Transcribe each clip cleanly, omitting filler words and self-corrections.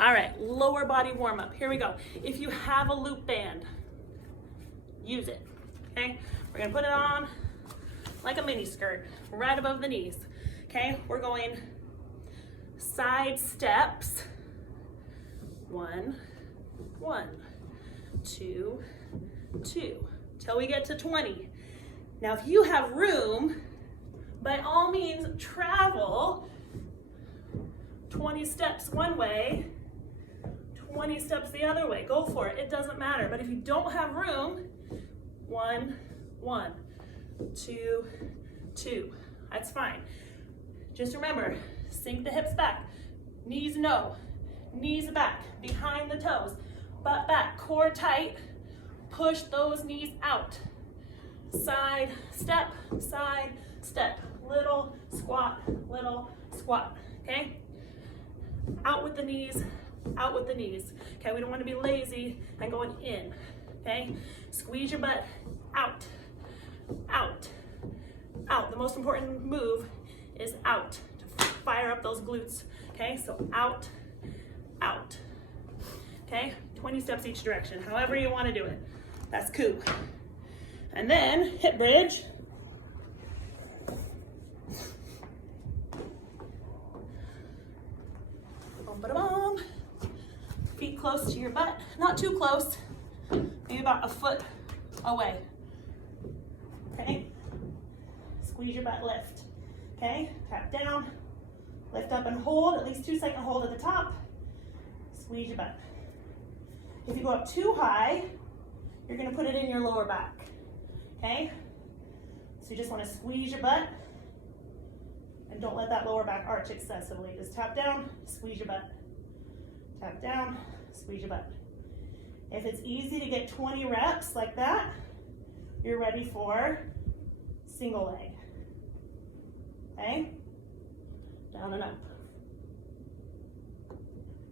All right, lower body warm up. Here we go. If you have a loop band, use it, okay? We're gonna put it on like a mini skirt, right above the knees, okay? We're going side steps. 1, 1, 2, 2, till we get to 20. Now, if you have room, by all means, travel 20 steps one way, 20 steps the other way. Go for it. It doesn't matter. But if you don't have room, 1, 1, 2, 2. That's fine. Just remember, sink the hips back. Knees no. Knees back, behind the toes. Butt back, core tight. Push those knees out. Side step, side step. Little squat, okay? Out with the knees, out with the knees. Okay, we don't want to be lazy and going in, okay? Squeeze your butt out, out, out. The most important move is out to fire up those glutes, okay? So out, out, okay? 20 steps each direction, however you want to do it. That's cool. And then hip bridge. Boom. Feet close to your butt, not too close, maybe about a foot away, okay? Squeeze your butt, lift, okay? Tap down, lift up and hold, at least 2-second hold at the top, squeeze your butt. If you go up too high, you're gonna put it in your lower back, okay? So you just wanna squeeze your butt and don't let that lower back arch excessively. Just tap down, squeeze your butt. Tap down, squeeze your butt. If it's easy to get 20 reps like that, you're ready for single leg, okay? Down and up.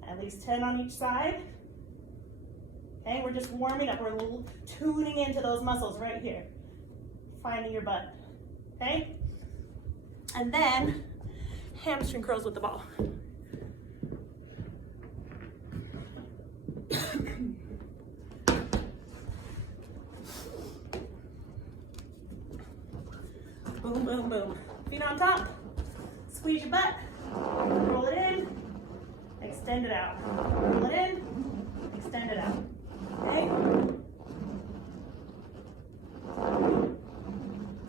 At least 10 on each side. Okay, we're just warming up. We're tuning into those muscles right here. Finding your butt, okay? And then hamstring curls with the ball. Boom, boom, boom. Feet on top, squeeze your butt, roll it in, extend it out. Roll it in, extend it out, okay?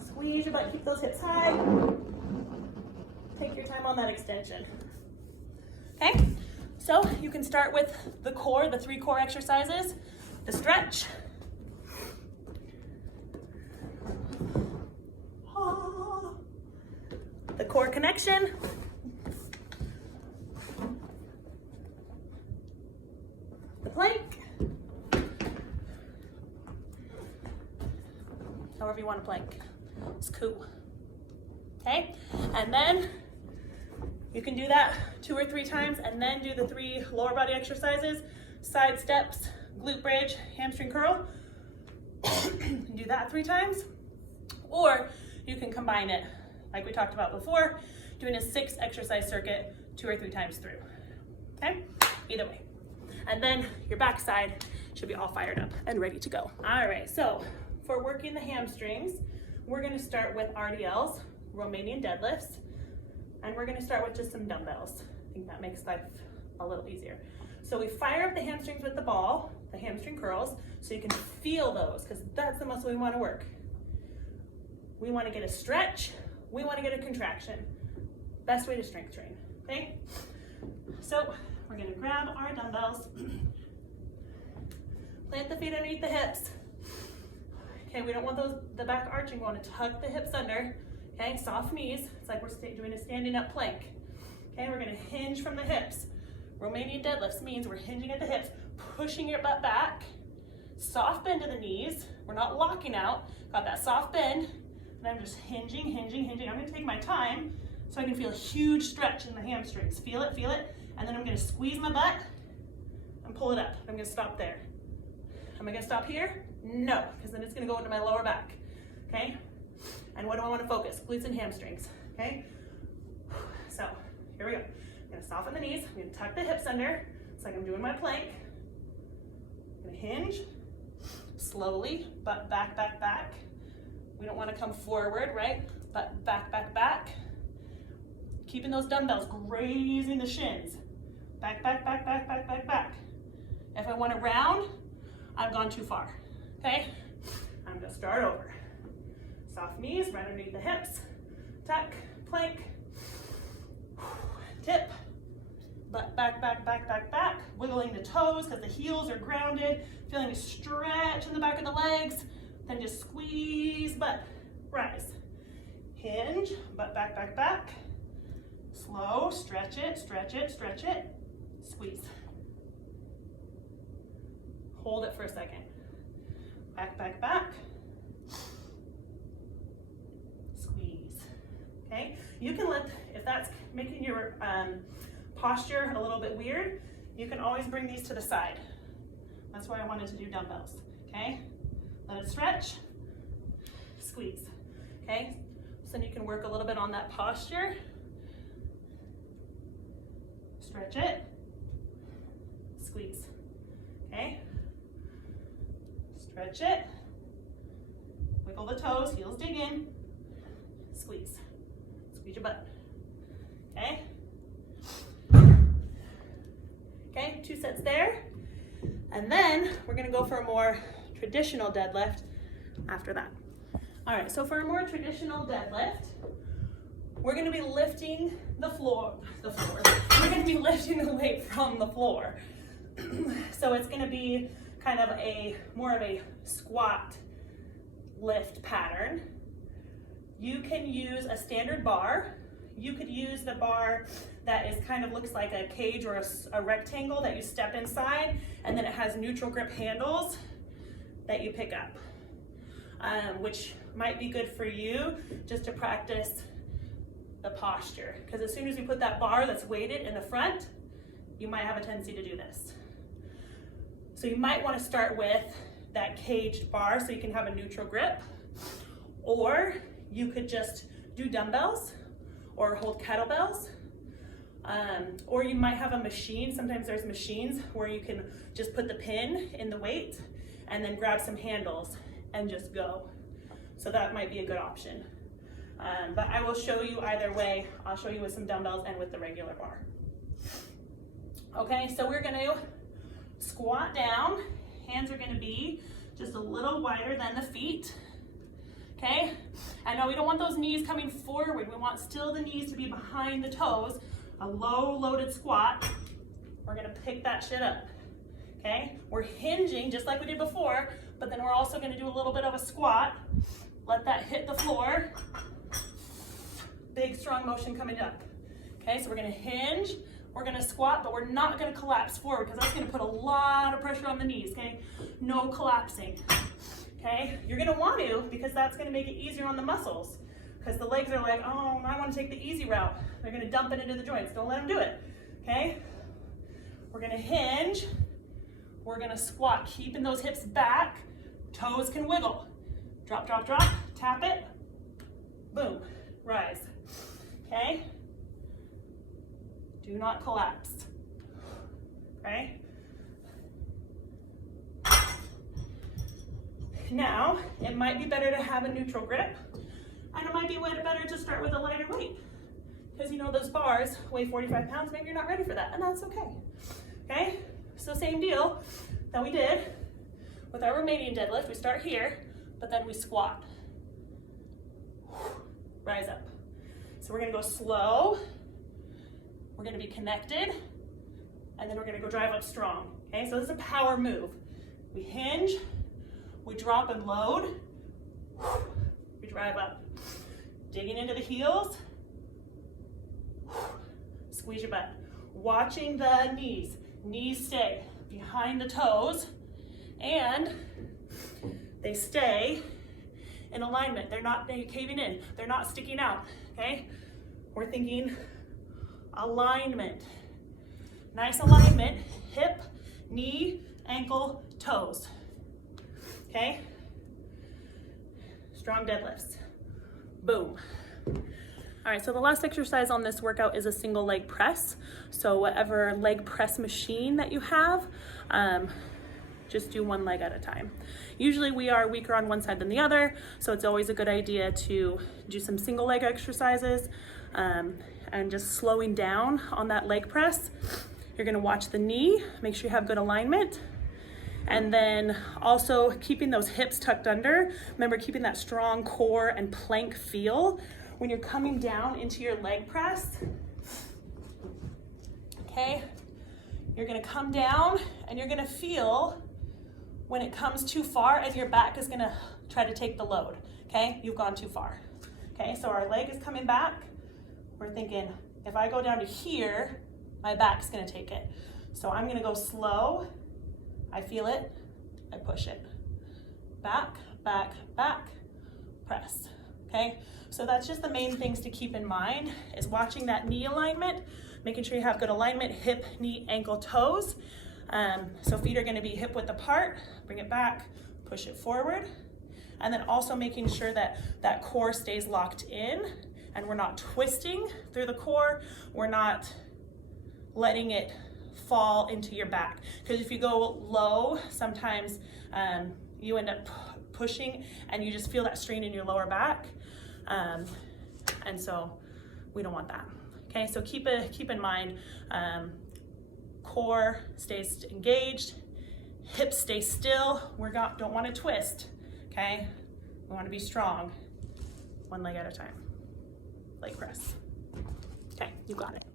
Squeeze your butt, keep those hips high. Take your time on that extension, okay? So you can start with the core, the 3 core exercises, the stretch, the core connection, the plank, however you want to plank, it's cool, okay? And then you can do that 2 or 3 times and then do the 3 lower body exercises, side steps, glute bridge, hamstring curl. Do that 3 times, or you can combine it like we talked about before, doing a 6 exercise circuit 2 or 3 times through, okay? Either way. And then your backside should be all fired up and ready to go. All right, so for working the hamstrings, we're gonna start with RDLs, Romanian deadlifts, and we're gonna start with just some dumbbells. I think that makes life a little easier. So we fire up the hamstrings with the ball, the hamstring curls, so you can feel those, because that's the muscle we wanna work. We wanna get a stretch, we wanna get a contraction. Best way to strength train, okay? So we're gonna grab our dumbbells, plant the feet underneath the hips. Okay, we don't want the back arching, we wanna tuck the hips under, okay? Soft knees, it's like we're doing a standing up plank. Okay, we're gonna hinge from the hips. Romanian deadlifts means we're hinging at the hips, pushing your butt back, soft bend to the knees. We're not locking out, got that soft bend, and I'm just hinging. I'm gonna take my time so I can feel a huge stretch in the hamstrings. Feel it, and then I'm gonna squeeze my butt and pull it up. I'm gonna stop there. Am I gonna stop here? No, because then it's gonna go into my lower back, okay? And what do I wanna focus? Glutes and hamstrings, okay? So, here we go. I'm gonna soften the knees, I'm gonna tuck the hips under. It's like I'm doing my plank. I'm gonna hinge, slowly, butt back, back, back. We don't wanna come forward, right? Butt back, back, back. Keeping those dumbbells grazing the shins. Back, back, back, back, back, back, back. If I want to round, I've gone too far, okay? I'm gonna start over. Soft knees, right underneath the hips. Tuck, plank, tip, butt back, back, back, back, back. Wiggling the toes because the heels are grounded. Feeling a stretch in the back of the legs. Then just squeeze, butt, rise. Hinge, butt back, back, back. Slow, stretch it, stretch it, stretch it. Squeeze. Hold it for a second. Back, back, back. Squeeze. Okay? You can let, if that's making your posture a little bit weird, you can always bring these to the side. That's why I wanted to do dumbbells. Okay? Let it stretch. Squeeze. Okay? So then you can work a little bit on that posture. Stretch it. Squeeze. Okay? Stretch it. Wiggle the toes, heels dig in. Squeeze. Squeeze your butt. Okay? Okay, 2 sets there. And then we're gonna go for a more traditional deadlift after that. All right, so for a more traditional deadlift, we're gonna be lifting the floor. We're gonna be lifting the weight from the floor. So it's gonna be kind of more of a squat lift pattern. You can use a standard bar. You could use the bar that is kind of looks like a cage or a rectangle that you step inside, and then it has neutral grip handles that you pick up, which might be good for you just to practice the posture. Because as soon as you put that bar that's weighted in the front, you might have a tendency to do this. So you might want to start with that caged bar so you can have a neutral grip, or you could just do dumbbells or hold kettlebells, or you might have a machine. Sometimes there's machines where you can just put the pin in the weight and then grab some handles and just go. So that might be a good option. But I will show you either way. I'll show you with some dumbbells and with the regular bar. Okay, so we're gonna squat down. Hands are gonna be just a little wider than the feet. Okay, I know we don't want those knees coming forward. We want still the knees to be behind the toes. A low loaded squat. We're gonna pick that shit up. Okay, we're hinging just like we did before, but then we're also gonna do a little bit of a squat. Let that hit the floor. Big strong motion coming up. Okay, so we're gonna hinge, we're gonna squat, but we're not gonna collapse forward because that's gonna put a lot of pressure on the knees, okay? No collapsing, okay? You're gonna want to because that's gonna make it easier on the muscles because the legs are like, oh, I wanna take the easy route. They're gonna dump it into the joints. Don't let them do it, okay? We're gonna hinge, we're gonna squat, keeping those hips back, toes can wiggle. Drop, drop, drop, tap it, boom, rise, okay? Do not collapse, okay? Now, it might be better to have a neutral grip, and it might be better to start with a lighter weight, because you know those bars weigh 45 pounds, maybe you're not ready for that, and that's okay, okay? So same deal that we did with our Romanian deadlift. We start here, but then we squat. Rise up. So we're gonna go slow, we're gonna be connected, and then we're gonna go drive up strong, okay? So this is a power move. We hinge, we drop and load, we drive up. Digging into the heels, squeeze your butt. Watching the knees. Knees stay behind the toes, and they stay in alignment. They're not caving in. They're not sticking out, okay? We're thinking alignment. Nice alignment, hip, knee, ankle, toes, okay? Strong deadlifts, boom. All right, so the last exercise on this workout is a single leg press. So whatever leg press machine that you have, just do one leg at a time. Usually we are weaker on one side than the other, so it's always a good idea to do some single leg exercises and just slowing down on that leg press. You're gonna watch the knee, make sure you have good alignment, and then also keeping those hips tucked under. Remember, keeping that strong core and plank feel when you're coming down into your leg press. Okay, you're gonna come down and you're gonna feel when it comes too far and your back is gonna try to take the load. Okay, you've gone too far. Okay, so our leg is coming back. We're thinking, if I go down to here, my back's gonna take it. So I'm gonna go slow. I feel it, I push it. Back, back, back, press. Okay, so that's just the main things to keep in mind, is watching that knee alignment, making sure you have good alignment, hip, knee, ankle, toes. So feet are gonna be hip width apart, bring it back, push it forward. And then also making sure that that core stays locked in and we're not twisting through the core, we're not letting it fall into your back. Because if you go low, sometimes you end up pushing and you just feel that strain in your lower back. And so we don't want that. Okay, so keep in mind, core stays engaged, hips stay still, don't want to twist, okay? We want to be strong, one leg at a time, leg press. Okay, you got it.